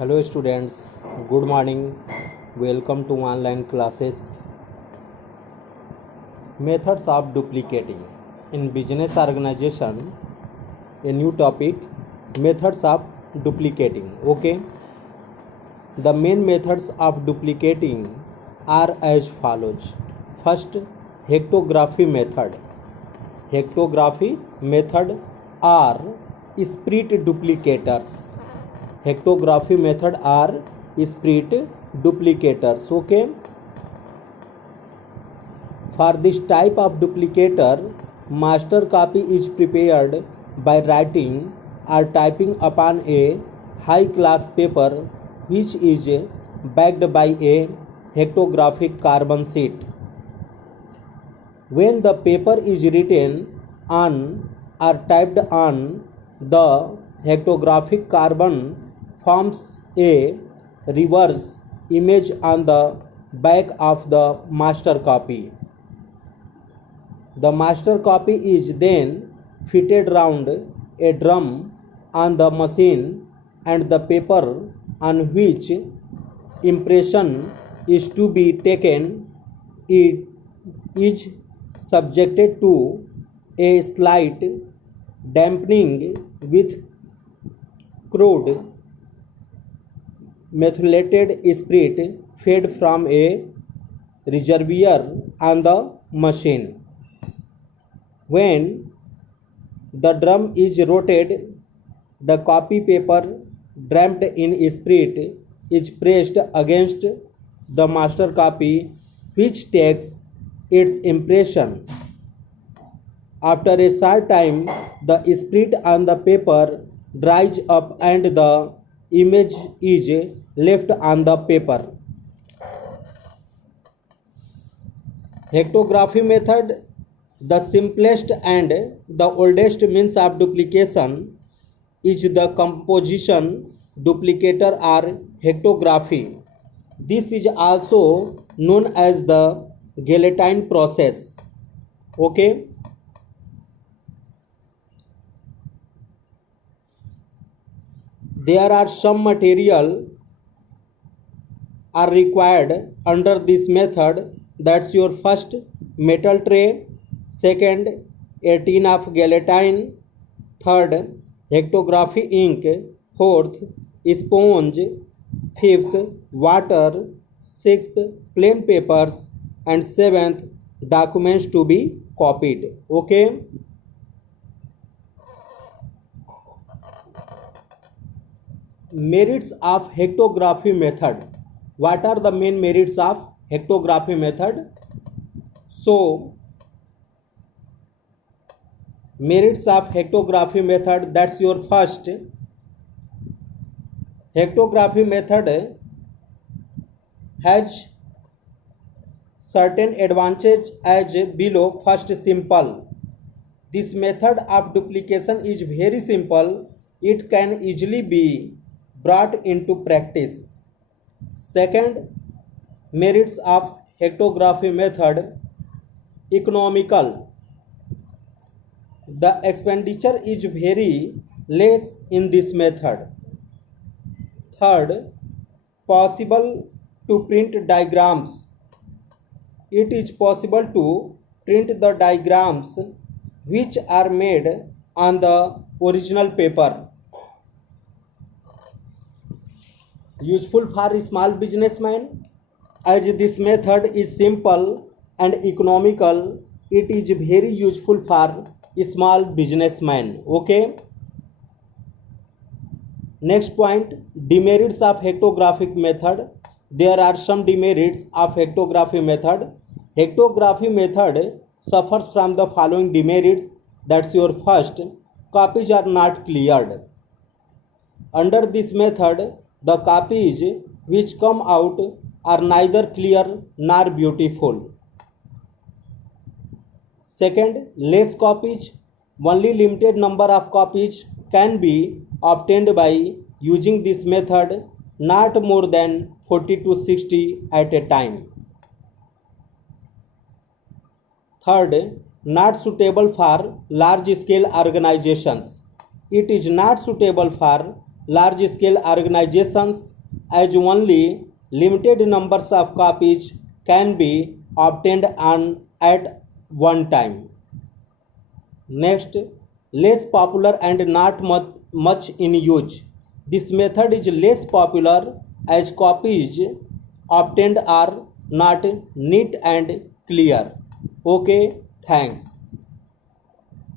Hello students, good morning. Welcome to online classes. Methods of duplicating in business organization. A new topic, methods of duplicating. Okay, the main methods of duplicating are as follows. First, hectography method. Hectography method are sprite duplicators. Hectography method are sprite duplicators. Okay, for this type of duplicator, master copy is prepared by writing or typing upon a high class paper which is backed by a hectographic carbon sheet. When the paper is written on or typed on, the hectographic carbon forms a reverse image on the back of the master copy. The master copy is then fitted round a drum on the machine, and the paper on which impression is to be taken it is subjected to a slight dampening with crude methylated spirit fed from a reservoir on the machine. When the drum is rotated, the copy paper drenched in spirit is pressed against the master copy, which takes its impression. After a short time, the spirit on the paper dries up and the image is left on the paper. Hectography method, the simplest and the oldest means of duplication, is the composition duplicator or hectography. This is also known as the guillotine process. Okay. There are some material are required under this method. That's your first, metal tray. Second, a tin of guillotine. Third, hectography ink. Fourth, sponge. Fifth, water. Sixth, plain papers. And seventh, documents to be copied. Okay. Merits of hectography method. What are the main merits of hectography method? So, merits of hectography method, that's your first. Hectography method has certain advantages as below. First, simple. This method of duplication is very simple. It can easily be brought into practice. Second, merits of hectography method, economical. The expenditure is very less in this method. Third, possible to print diagrams. It is possible to print the diagrams which are made on the original paper. Useful for small businessmen, as this method is simple and economical. It is very useful for small businessmen. Okay. Next point, demerits of hectographic method. There are some demerits of hectography method. Hectography method suffers from the following demerits. That's your first, copies are not cleared. Under this method, the copies which come out are neither clear nor beautiful. Second, less copies. Only limited number of copies can be obtained by using this method, not more than 40 to 60 at a time. Third, not suitable for large scale organizations. It is not suitable for large scale organizations, as only limited numbers of copies can be obtained at one time. Next, less popular and not much in use. This method is less popular as copies obtained are not neat and clear. Okay, thanks.